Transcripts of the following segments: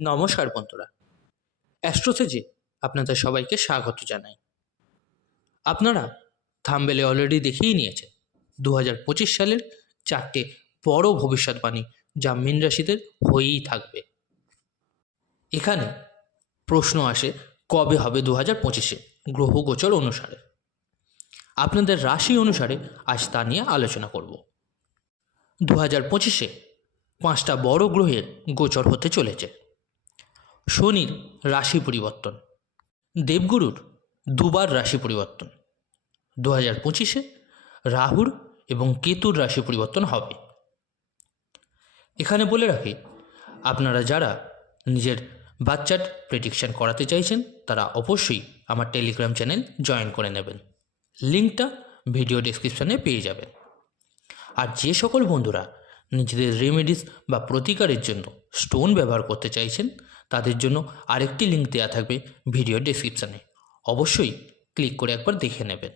নমস্কার বন্ধুরা। অ্যাস্ট্রোসেজে আপনাদের সবাইকে স্বাগত জানাই। আপনারা থামবেলে অলরেডি দেখেই নিয়েছেন দু হাজার পঁচিশ সালের চারটে বড় ভবিষ্যৎবাণী যা মীন রাশিদের হয়েই থাকবে। এখানে প্রশ্ন আসে, কবে হবে দু হাজার পঁচিশে? গ্রহ গোচর অনুসারে। আপনাদের রাশি অনুসারে আজ তা নিয়ে আলোচনা করব। দু হাজার পঁচিশে পাঁচটা বড় গ্রহের গোচর হতে চলেছে। শনির রাশি পরিবর্তন। দেবগুরুর দুবার রাশি পরিবর্তন। দু হাজার পঁচিশে রাহুর এবং কেতুর রাশি পরিবর্তন হবে। এখানে বলে রাখি, আপনারা যারা নিজের বাচ্চার প্রেডিকশন করাতে চাইছেন, তারা অবশ্যই আমার টেলিগ্রাম চ্যানেল জয়েন করে নেবেন। লিঙ্কটা ভিডিও ডিসক্রিপশানে পেয়ে যাবেন। আর যে সকল বন্ধুরা নিজেদের রেমেডিস বা প্রতিকারের জন্য স্টোন ব্যবহার করতে চাইছেন তাদের জন্য আরেকটি লিঙ্ক দেওয়া থাকবে ভিডিও ডেসক্রিপশানে অবশ্যই ক্লিক করে একবার দেখে নেবেন।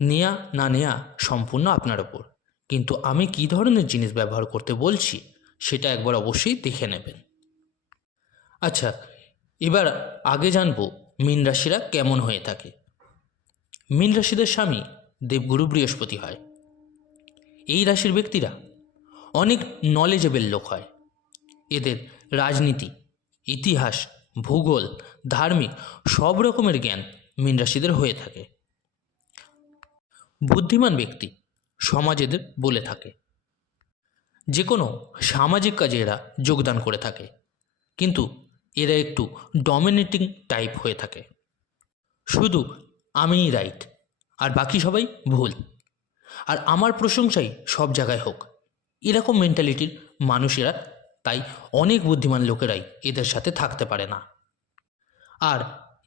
নেয়া না নেয়া সম্পূর্ণ আপনার ওপর। কিন্তু আমি কী ধরনের জিনিস ব্যবহার করতে বলছি, সেটা একবার অবশ্যই দেখে নেবেন। আচ্ছা এবার আগে জানব মীন রাশিরা কেমন হয়ে থাকে। মীন রাশিদের স্বামী দেবগুরু বৃহস্পতি হয়। এই রাশির ব্যক্তিরা অনেক নলেজেবল লোক হয়। এদের রাজনীতি ইতিহাস, ভূগোল, ধার্মিক সব রকমের জ্ঞান মীন রাশিদের হয়ে থাকে। বুদ্ধিমান ব্যক্তি সমাজ এদের বলে থাকে। যে কোনো সামাজিক কাজে এরা যোগদান করে থাকে, কিন্তু এরা একটু ডমিনেটিং টাইপ হয়ে থাকে। শুধু আমিই রাইট আর বাকি সবাই ভুল। আর আমার প্রশংসাই সব জায়গায় হোক, এরকম মেন্টালিটির মানুষেরা তাই অনেক বুদ্ধিমান লোকেরাই এদের সাথে থাকতে পারে না। আর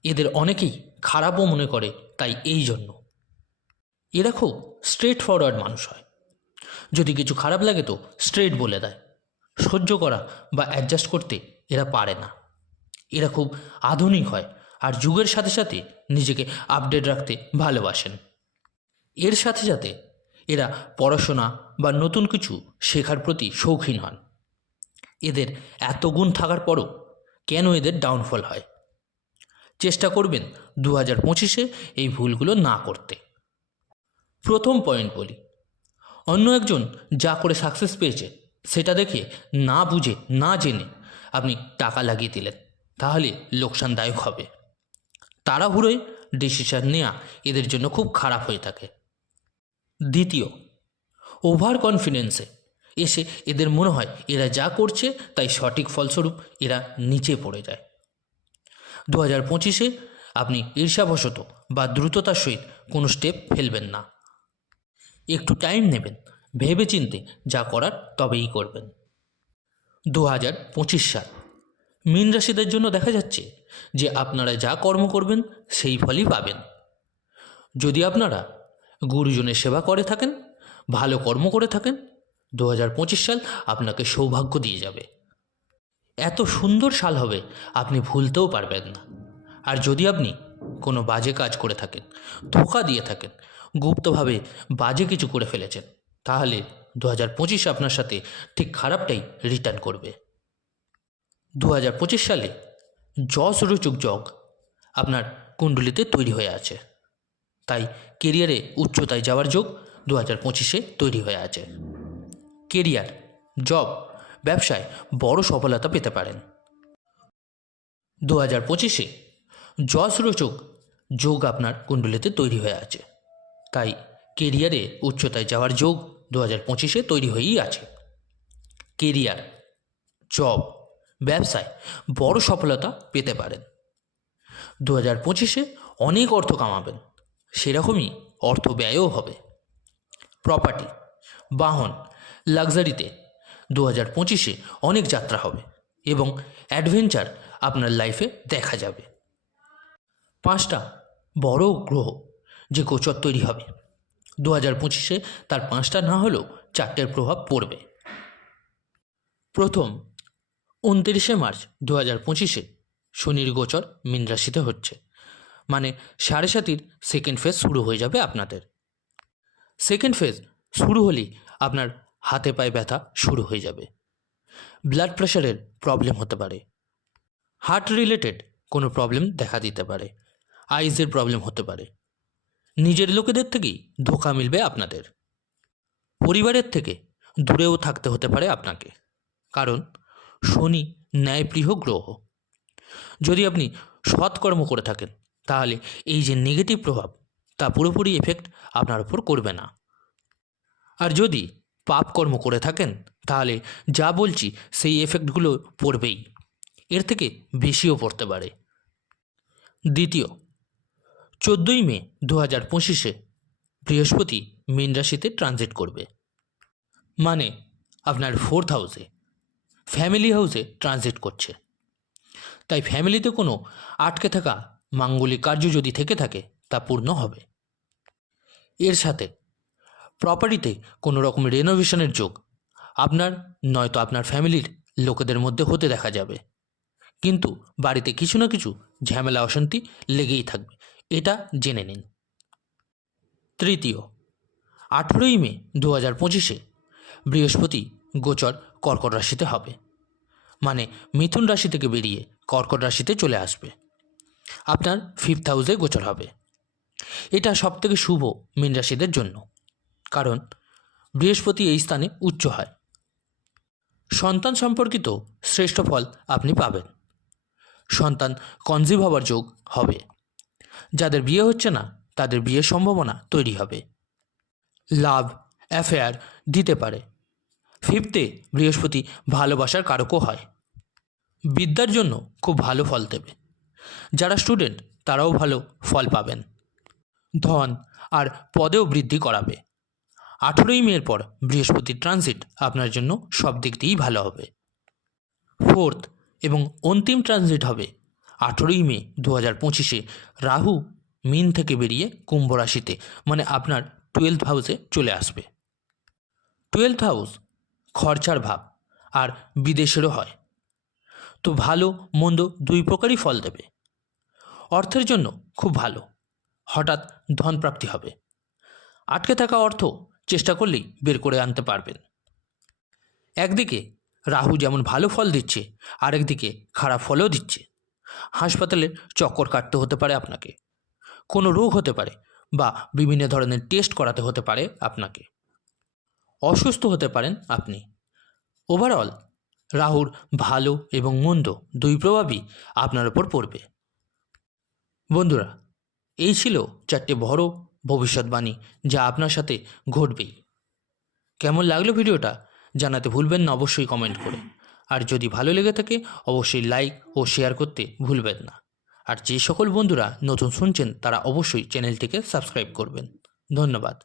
এদের অনেকেই খারাপও মনে করে তাই এই জন্য। এরা খুব স্ট্রেট ফরওয়ার্ড মানুষ হয়। যদি কিছু খারাপ লাগে তো স্ট্রেট বলে দেয়। সহ্য করা বা অ্যাডজাস্ট করতে এরা পারে না। এরা খুব আধুনিক হয় আর যুগের সাথে সাথে নিজেকে আপডেট রাখতে ভালোবাসেন। এর সাথে সাথে এরা পড়াশোনা বা নতুন কিছু শেখার প্রতি শৌখিন হন। এদের এত গুণ থাকার পরও কেন এদের ডাউনফল হয়? চেষ্টা করবেন দু হাজার পঁচিশে এই ভুলগুলো না করতে। প্রথম পয়েন্ট বলি, অন্য একজন যা করে সাকসেস পেয়েছে সেটা দেখে না বুঝে, না জেনে আপনি টাকা লাগিয়ে দিলেন, তাহলে লোকসানদায়ক হবে। তাড়াহুড়োয় ডিসিশন নেওয়া এদের জন্য খুব খারাপ হয়ে থাকে। দ্বিতীয় ওভার কনফিডেন্সে এসে এদের মনে হয় এরা যা করছে তাই সঠিক ফলস্বরূপ এরা নিচে পড়ে যায়। দু হাজার পঁচিশে আপনি ঈর্ষাবশত বা দ্রুততার সহিত কোনো স্টেপ ফেলবেন না। একটু টাইম নেবেন ভেবে চিনতে যা করার তবেই করবেন। দু হাজার পঁচিশ সাল, মীন রাশিদের জন্য দেখা যাচ্ছে যে আপনারা যা কর্ম করবেন সেই ফলই পাবেন। যদি আপনারা গুরুজনের সেবা করে থাকেন, ভালো কর্ম করে থাকেন দু হাজার পঁচিশ সাল আপনাকে সৌভাগ্য দিয়ে যাবে। এত সুন্দর সাল হবে, আপনি ভুলতেও পারবেন না। আর যদি আপনি কোনো বাজে কাজ করে থাকেন, ধোকা দিয়ে থাকেন, গুপ্তভাবে বাজে কিছু করে ফেলেছেন, তাহলে দু হাজার পঁচিশ আপনার সাথে ঠিক খারাপটাই রিটার্ন করবে। দু হাজার পঁচিশ সালে যশ রুচুক জগ আপনার কুণ্ডলিতে তৈরি হয়ে আছে। তাই কেরিয়ারে উচ্চতায় যাওয়ার যোগ দু হাজার পঁচিশে তৈরি হয়ে আছে। কেরিয়ার, জব, ব্যবসায় বড় সফলতা পেতে পারেন। দু হাজার পঁচিশে যশ রোচক যোগ আপনার কুণ্ডলিতে তৈরি হয়ে আছে। তাই কেরিয়ারে উচ্চতায় যাওয়ার যোগ দু হাজার পঁচিশে তৈরি হয়েই আছে। কেরিয়ার, জব, ব্যবসায় বড় সফলতা পেতে পারেন। দু হাজার পঁচিশে অনেক অর্থ কামাবেন, সেরকমই অর্থ ব্যয়ও হবে। প্রপার্টি, বাহন লাক্সারিতে। দু হাজার পঁচিশে অনেক যাত্রা হবে এবং অ্যাডভেঞ্চার আপনার লাইফে দেখা যাবে। পাঁচটা বড় গ্রহ যে গোচর তৈরি হবে। দু হাজার পঁচিশে তার পাঁচটা না হলেও চারটের প্রভাব পড়বে। প্রথম, উনত্রিশে মার্চ দু হাজার পঁচিশে শনির গোচর মীন রাশিতে হচ্ছে। মানে সাড়ে সাতির সেকেন্ড ফেজ শুরু হয়ে যাবে আপনাদের। সেকেন্ড ফেজ শুরু হলেই আপনার হাতে পায়ে ব্যথা শুরু হয়ে যাবে। ব্লাড প্রেশারের প্রবলেম হতে পারে। হার্ট রিলেটেড কোনো প্রবলেম দেখা দিতে পারে। আইজের প্রবলেম হতে পারে। নিজের লোকেদের থেকেই ধোকা মিলবে আপনাদের। পরিবারের থেকে দূরেও থাকতে হতে পারে আপনাকে। কারণ শনি ন্যায়প্রিয় গ্রহ। যদি আপনি সৎকর্ম করে থাকেন, তাহলে এই যে নেগেটিভ প্রভাব, তা পুরোপুরি এফেক্ট আপনার উপর করবে না। আর যদি পাপ কর্ম করে থাকেন, তাহলে যা বলছি সেই এফেক্টগুলো পড়বেই। এর থেকে বেশিও পড়তে পারে। দ্বিতীয়, চোদ্দোই মে দু হাজার পঁচিশে বৃহস্পতি মীন রাশিতে ট্রানজিট করবে। মানে আপনার ফোর্থ হাউসে ফ্যামিলি হাউসে ট্রানজিট করছে। তাই ফ্যামিলিতে কোনো আটকে থাকা মাঙ্গলিক কার্য যদি থেকে থাকে, তা পূর্ণ হবে। এর সাথে প্রপার্টিতে কোনো রকম রেনোভেশনের যোগ। আপনার, নয়তো আপনার ফ্যামিলির লোকেদের মধ্যে হতে দেখা যাবে। কিন্তু বাড়িতে কিছু না কিছু ঝামেলা, অশান্তি লেগেই থাকবে, এটা জেনে নিন। তৃতীয়, আঠেরোই মে দু হাজার পঁচিশে বৃহস্পতি গোচর কর্কট রাশিতে হবে। মানে মিথুন রাশি থেকে বেরিয়ে কর্কট রাশিতে চলে আসবে। আপনার ফিফথ হাউসে গোচর হবে। এটা সবথেকে শুভ মীন রাশিদের জন্য। কারণ বৃহস্পতি এই স্থানে উচ্চ হয়। সন্তান সম্পর্কিত শ্রেষ্ঠ ফল আপনি পাবেন। সন্তান কনজিভ হওয়ার যোগ হবে। যাদের বিয়ে হচ্ছে না, তাদের বিয়ের সম্ভাবনা তৈরি হবে। লাভ অ্যাফেয়ার দিতে পারে। ফিফতে বৃহস্পতি ভালোবাসার কারকও হয়। বিদ্যার জন্য খুব ভালো ফল দেবে। যারা স্টুডেন্ট তারাও ভালো ফল পাবেন। ধন আর পদেও বৃদ্ধি করাবে। আঠেরোই মের পর বৃহস্পতির ট্রানজিট আপনার জন্য সব দিক দিয়েই ভালো হবে। ফোর্থ এবং অন্তিম ট্রানজিট হবে আঠেরোই মে দু হাজার পঁচিশে রাহু মিন থেকে বেরিয়ে কুম্ভ রাশিতে মানে আপনার টুয়েলথ হাউসে চলে আসবে। টুয়েলথ হাউস খরচার ভাব আর বিদেশেরও হয়। তো ভালো, মন্দ দুই প্রকারই ফল দেবে। অর্থের জন্য খুব ভালো, হঠাৎ ধনপ্রাপ্তি হবে। আটকে থাকা অর্থ চেষ্টা করলেই বের করে আনতে পারবেন। একদিকে রাহু যেমন ভালো ফল দিচ্ছে, আরেকদিকে খারাপ ফলও দিচ্ছে। হাসপাতালে চক্কর কাটতে হতে পারে আপনাকে। কোনো রোগ হতে পারে বা বিভিন্ন ধরনের টেস্ট করাতে হতে পারে আপনাকে। অসুস্থ হতে পারেন আপনি। ওভারঅল রাহুর ভালো এবং মন্দ দুই প্রভাবই আপনার ওপর পড়বে। বন্ধুরা, এই ছিল চারটে বড় ভবিষ্যৎবাণী, যা আপনার সাথে ঘটবেই। কেমন লাগল ভিডিওটা? জানাতে ভুলবেন না, অবশ্যই কমেন্ট করে আর যদি ভালো লেগে থাকে, অবশ্যই লাইক ও শেয়ার করতে ভুলবেন না। আর যে সকল বন্ধুরা নতুন শুনছেন, তারা অবশ্যই চ্যানেলটিকে সাবস্ক্রাইব করবেন। ধন্যবাদ।